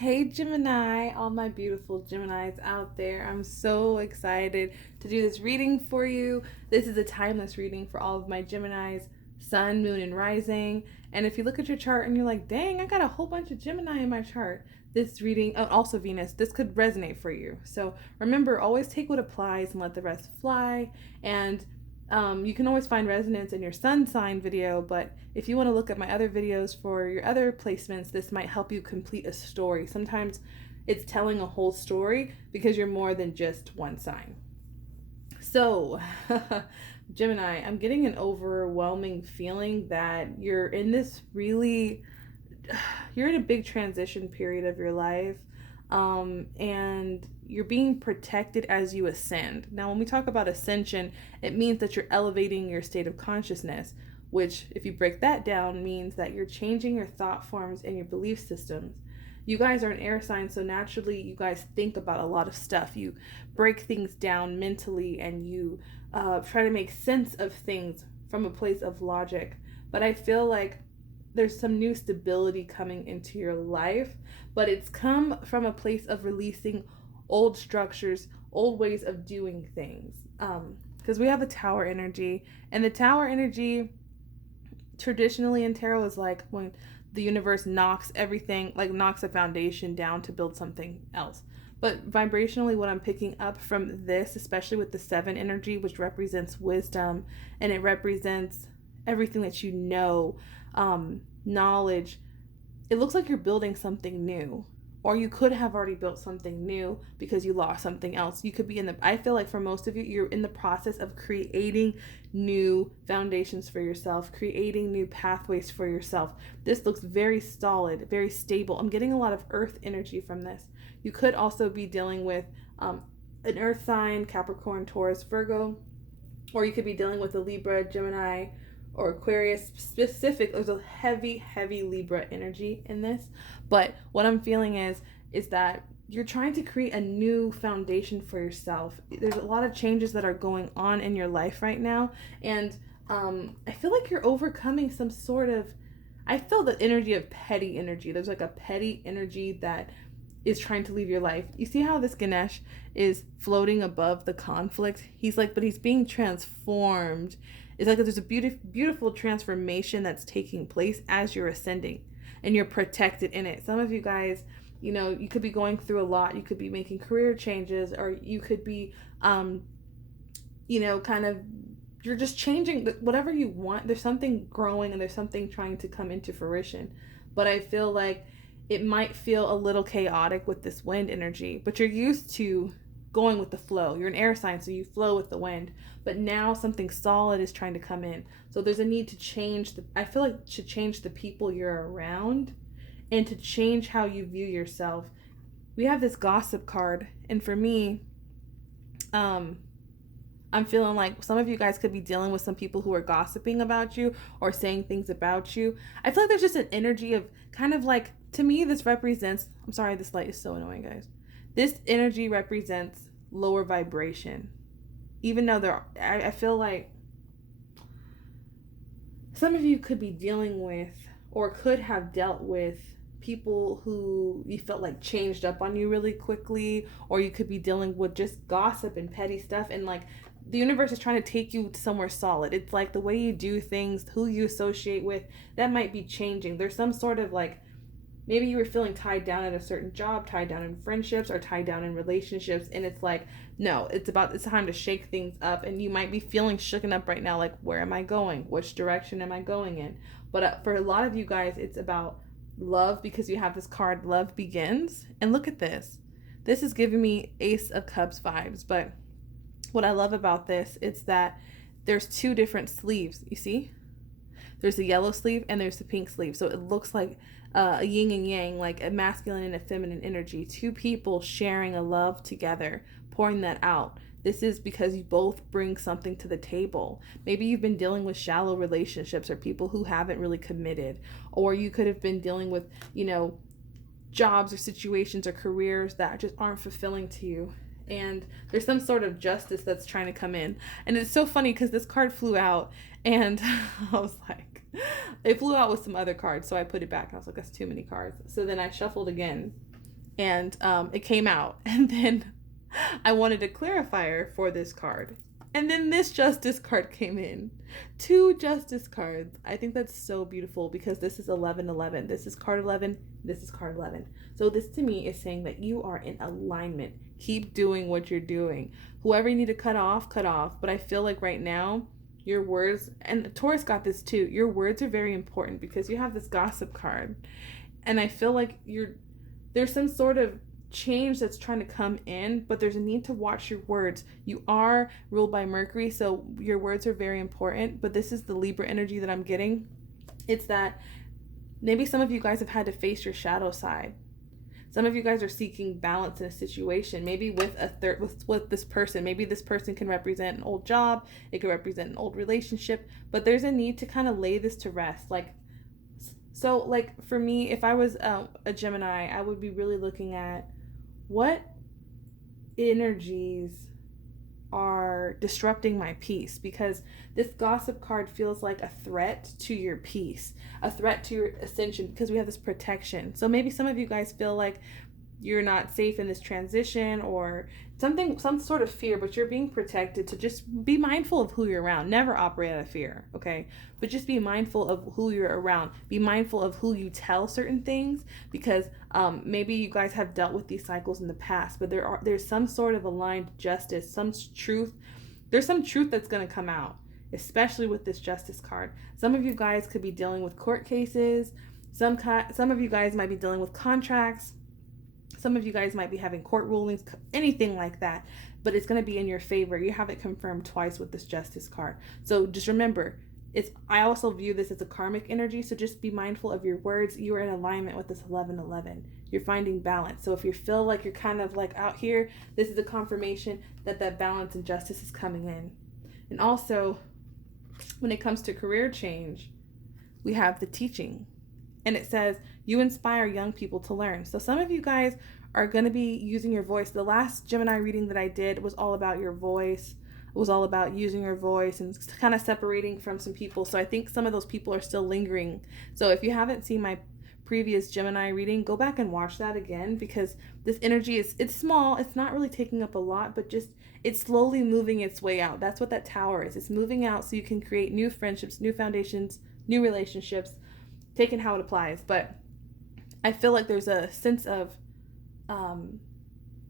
Hey Gemini, all my beautiful Geminis out there. I'm so excited to do this reading for you. This is a timeless reading for all of my Geminis, Sun, Moon, and Rising. And if you look at your chart and you're like, dang, I got a whole bunch of Gemini in my chart, this reading, also Venus, this could resonate for you. So remember, always take what applies and let the rest fly. And you can always find resonance in your sun sign video, but if you want to look at my other videos for your other placements, this might help you complete a story. Sometimes it's telling a whole story because you're more than just one sign. So, Gemini, I'm getting an overwhelming feeling that you're in this really, you're in a big transition period of your life. And you're being protected as you ascend. Now, when we talk about ascension, it means that you're elevating your state of consciousness, which, if you break that down, means that you're changing your thought forms and your belief systems. You guys are an air sign, so naturally, you guys think about a lot of stuff. You break things down mentally and you try to make sense of things from a place of logic. But I feel like there's some new stability coming into your life, but it's come from a place of releasing old structures, old ways of doing things. Because we have a tower energy, and the tower energy traditionally in tarot is like when the universe knocks everything, like knocks a foundation down to build something else. But vibrationally, what I'm picking up from this, especially with the 7 energy, which represents wisdom and it represents everything that you know, knowledge, it looks like you're building something new. Or you could have already built something new because you lost something else. You could be I feel like for most of you, you're in the process of creating new foundations for yourself, creating new pathways for yourself. This looks very solid, very stable. I'm getting a lot of earth energy from this. You could also be dealing with an earth sign, Capricorn, Taurus, Virgo, or you could be dealing with a Libra, Gemini, or Aquarius specific. There's a heavy Libra energy in this, but what I'm feeling is that you're trying to create a new foundation for yourself. There's a lot of changes that are going on in your life right now, and I feel like you're overcoming some sort of, I feel the energy of petty energy. There's like a petty energy that is trying to leave your life. You see how this Ganesh is floating above the conflict? He's like, but he's being transformed. It's like there's a beautiful transformation that's taking place as you're ascending, and you're protected in it. Some of you guys, you could be going through a lot. You could be making career changes, or you could be, kind of, you're just changing whatever you want. There's something growing and there's something trying to come into fruition. But I feel like it might feel a little chaotic with this wind energy, but you're used to going with the flow. You're an air sign, so you flow with the wind. But now something solid is trying to come in. So there's a need to change I feel like to change the people you're around and to change how you view yourself. We have this gossip card, and for me, I'm feeling like some of you guys could be dealing with some people who are gossiping about you or saying things about you. I feel like there's just an energy of kind of like, to me, this represents, I'm sorry, this light is so annoying, guys. This energy represents lower vibration. Even though I feel like some of you could be dealing with or could have dealt with people who you felt like changed up on you really quickly, or you could be dealing with just gossip and petty stuff, and like the universe is trying to take you somewhere solid. It's like the way you do things, who you associate with, that might be changing. There's some sort of like, maybe you were feeling tied down at a certain job, tied down in friendships, or tied down in relationships, and it's like, no, it's time to shake things up, and you might be feeling shooken up right now, like, where am I going? Which direction am I going in? But for a lot of you guys, it's about love, because you have this card, Love Begins, and look at this. This is giving me Ace of Cups vibes, but what I love about this is that there's 2 different sleeves, you see? There's the yellow sleeve and there's the pink sleeve. So it looks like a yin and yang, like a masculine and a feminine energy. 2 people sharing a love together, pouring that out. This is because you both bring something to the table. Maybe you've been dealing with shallow relationships or people who haven't really committed. Or you could have been dealing with, jobs or situations or careers that just aren't fulfilling to you. And there's some sort of justice that's trying to come in. And it's so funny because this card flew out, and I was like, it flew out with some other cards, so I put it back. I was like, that's too many cards. So then I shuffled again, and it came out. And then I wanted a clarifier for this card. And then this justice card came in. Two justice cards. I think that's so beautiful because this is 1111. This is card 11. This is card 11. So this to me is saying that you are in alignment. Keep doing what you're doing. Whoever you need to cut off, cut off. But I feel like right now, your words, and Taurus got this too, your words are very important because you have this gossip card. And I feel like there's some sort of change that's trying to come in, but there's a need to watch your words. You are ruled by Mercury, so your words are very important, but this is the Libra energy that I'm getting. It's that maybe some of you guys have had to face your shadow side. Some of you guys are seeking balance in a situation, maybe with with this person. Maybe this person can represent an old job, it could represent an old relationship, but there's a need to kind of lay this to rest. Like for me, if I was a Gemini, I would be really looking at what energies are disrupting my peace, because this gossip card feels like a threat to your peace, a threat to your ascension, because we have this protection. So maybe some of you guys feel like you're not safe in this transition or some sort of fear, but you're being protected. To just be mindful of who you're around. Never operate out of fear, okay? But just be mindful of who you're around. Be mindful of who you tell certain things, because maybe you guys have dealt with these cycles in the past, but there's some sort of aligned justice, some truth. There's some truth that's going to come out, especially with this justice card. Some of you guys could be dealing with court cases. Some of you guys might be dealing with contracts. Some of you guys might be having court rulings, anything like that, but it's going to be in your favor. You have it confirmed twice with this justice card. So just remember, I also view this as a karmic energy, so just be mindful of your words. You are in alignment with this 1111. You're finding balance. So if you feel like you're kind of like out here, this is a confirmation that balance and justice is coming in. And also, when it comes to career change, we have the teaching. And it says, you inspire young people to learn. So some of you guys are going to be using your voice. The last Gemini reading that I did was all about your voice. It was all about using your voice and kind of separating from some people. So I think some of those people are still lingering. So if you haven't seen my previous Gemini reading, go back and watch that again, because this energy it's small. It's not really taking up a lot, but just it's slowly moving its way out. That's what that tower is. It's moving out so you can create new friendships, new foundations, new relationships, taking how it applies. But I feel like there's a sense of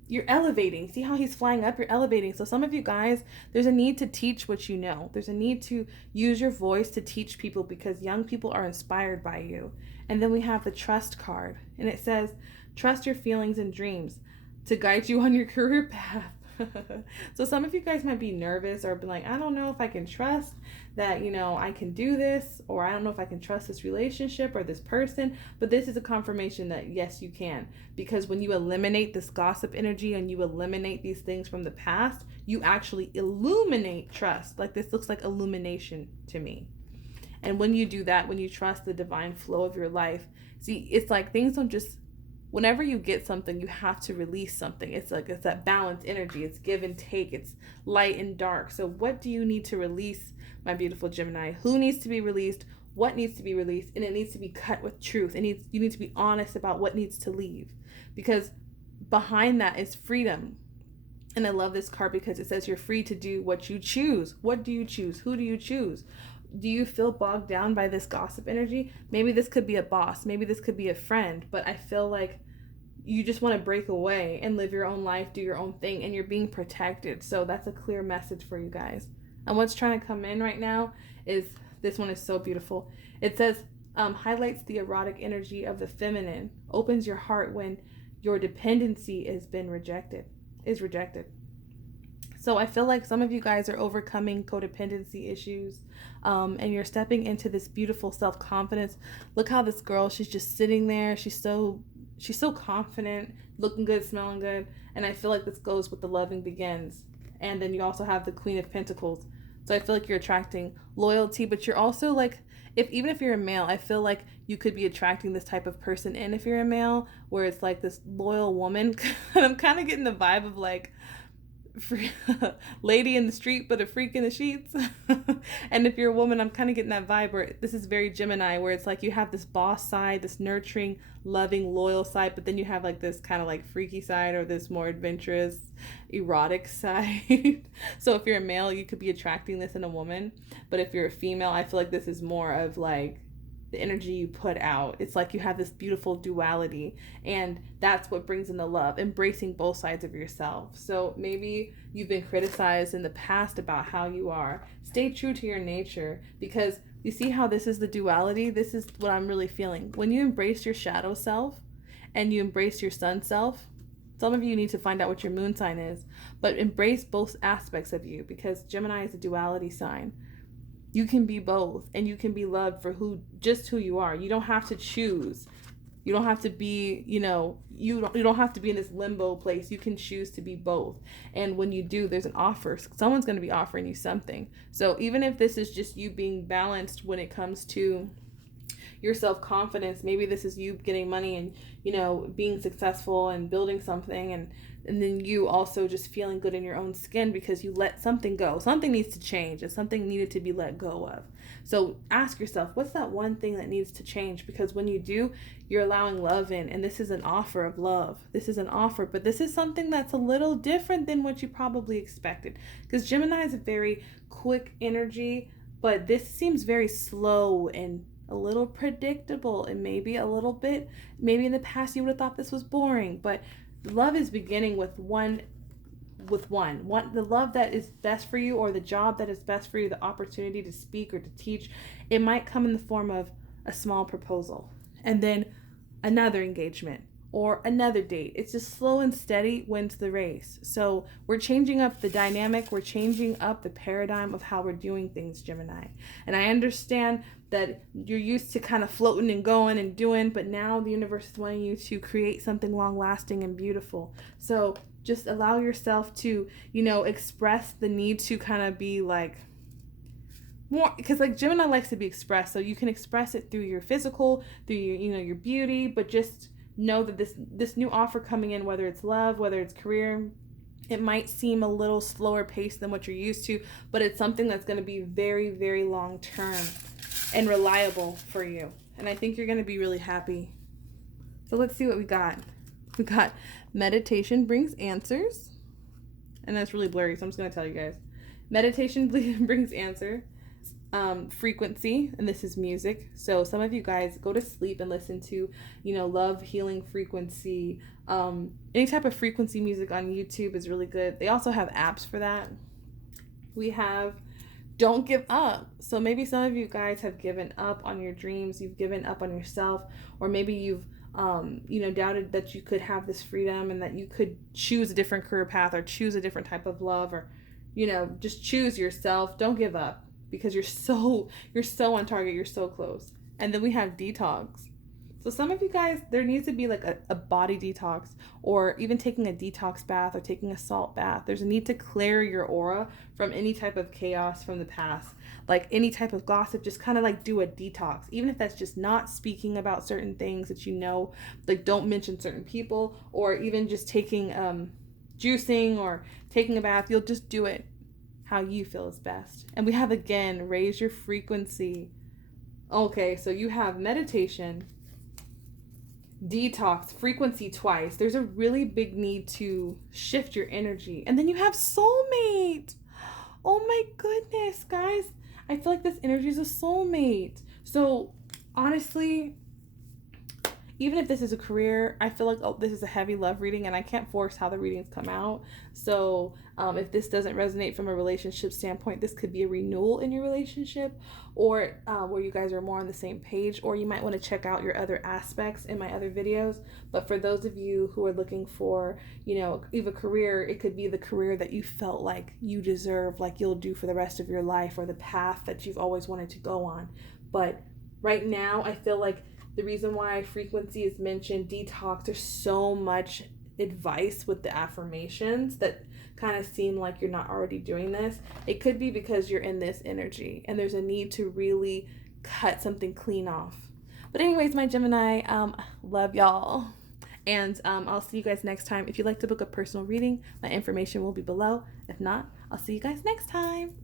you're elevating. See how he's flying up? You're elevating. So some of you guys, there's a need to teach what you know. There's a need to use your voice to teach people, because young people are inspired by you. And then we have the trust card, and it says, trust your feelings and dreams to guide you on your career path. So some of you guys might be nervous or be like, I don't know if I can trust that, I can do this, or I don't know if I can trust this relationship or this person. But this is a confirmation that yes, you can, because when you eliminate this gossip energy and you eliminate these things from the past, you actually illuminate trust. Like, this looks like illumination to me. And when you do that, when you trust the divine flow of your life, see, it's like things don't just, whenever you get something, you have to release something. It's that balanced energy. It's give and take. It's light and dark. So what do you need to release, my beautiful Gemini? Who needs to be released? What needs to be released? And it needs to be cut with truth. You need to be honest about what needs to leave, because behind that is freedom. And I love this card because it says you're free to do what you choose. What do you choose? Who do you choose? Do you feel bogged down by this gossip energy? Maybe this could be a boss. Maybe this could be a friend. But I feel like you just want to break away and live your own life, do your own thing, and you're being protected. So that's a clear message for you guys. And what's trying to come in right now is, this one is so beautiful. It says, highlights the erotic energy of the feminine, opens your heart when your dependency is rejected. So I feel like some of you guys are overcoming codependency issues, and you're stepping into this beautiful self-confidence. Look how this girl, she's just sitting there. She's so confident, looking good, smelling good. And I feel like this goes with the loving begins. And then you also have the Queen of Pentacles. So I feel like you're attracting loyalty, but you're also like, even if you're a male, I feel like you could be attracting this type of person. And if you're a male, where it's like this loyal woman, I'm kind of getting the vibe of like lady in the street but a freak in the sheets. And if you're a woman, I'm kind of getting that vibe where this is very Gemini, where it's like you have this boss side, this nurturing, loving, loyal side, but then you have like this kind of like freaky side, or this more adventurous, erotic side. So if you're a male, you could be attracting this in a woman, but if you're a female, I feel like this is more of like the energy you put out. It's like you have this beautiful duality, and that's what brings in the love, embracing both sides of yourself. So maybe you've been criticized in the past about how you are. Stay true to your nature, because you see how this is the duality. This is what I'm really feeling. When you embrace your shadow self and you embrace your sun self, some of you need to find out what your moon sign is, but embrace both aspects of you, because Gemini is a duality sign. You can be both, and you can be loved for just who you are. You don't have to choose. You don't have to be, you don't have to be in this limbo place. You can choose to be both. And when you do, there's an offer. Someone's going to be offering you something. So even if this is just you being balanced when it comes to your self-confidence, maybe this is you getting money and, being successful and building something, and then you also just feeling good in your own skin because you let something go. Something needs to change, and something needed to be let go of. So ask yourself, what's that one thing that needs to change? Because when you do, you're allowing love in, and this is an offer of love. This is an offer, but this is something that's a little different than what you probably expected, because Gemini is a very quick energy, but this seems very slow and a little predictable, and maybe a little bit, maybe in the past you would have thought this was boring, but love is beginning with one, the love that is best for you, or the job that is best for you, the opportunity to speak or to teach. It might come in the form of a small proposal, and then another engagement, or another date. It's just slow and steady wins the race. So we're changing up the dynamic, we're changing up the paradigm of how we're doing things, Gemini. And I understand that you're used to kind of floating and going and doing, but now the universe is wanting you to create something long lasting and beautiful. So just allow yourself to, express the need to kind of be like more, because like Gemini likes to be expressed. So you can express it through your physical, through your, your beauty, but just know that this new offer coming in, whether it's love, whether it's career, it might seem a little slower paced than what you're used to, but it's something that's going to be very, very long term and reliable for you. And I think you're going to be really happy. So let's see what we got. We got meditation brings answers. And that's really blurry, so I'm just going to tell you guys. Meditation brings answer. Frequency, and this is music. So some of you guys go to sleep and listen to, love, healing frequency. Any type of frequency music on YouTube is really good. They also have apps for that. We have don't give up. So maybe some of you guys have given up on your dreams. You've given up on yourself, or maybe you've doubted that you could have this freedom and that you could choose a different career path or choose a different type of love, or just choose yourself. Don't give up, because you're so on target, you're so close. And then we have detox. So some of you guys, there needs to be like a body detox, or even taking a detox bath or taking a salt bath. There's a need to clear your aura from any type of chaos from the past, like any type of gossip. Just kind of like do a detox, even if that's just not speaking about certain things that like don't mention certain people, or even just taking juicing or taking a bath. You'll just do it how you feel is best. And we have, again, raise your frequency. Okay, so you have meditation, detox, frequency twice. There's a really big need to shift your energy. And then you have soulmate. Oh my goodness, guys. I feel like this energy is a soulmate. So honestly, even if this is a career, I feel like this is a heavy love reading, and I can't force how the readings come out. So if this doesn't resonate from a relationship standpoint, this could be a renewal in your relationship, or where you guys are more on the same page, or you might want to check out your other aspects in my other videos. But for those of you who are looking for, either career, it could be the career that you felt like you deserve, like you'll do for the rest of your life, or the path that you've always wanted to go on. But right now, I feel like the reason why frequency is mentioned, detox, there's so much advice with the affirmations that kind of seem like you're not already doing this. It could be because you're in this energy and there's a need to really cut something clean off. But anyways, my Gemini, love y'all. And I'll see you guys next time. If you'd like to book a personal reading, my information will be below. If not, I'll see you guys next time.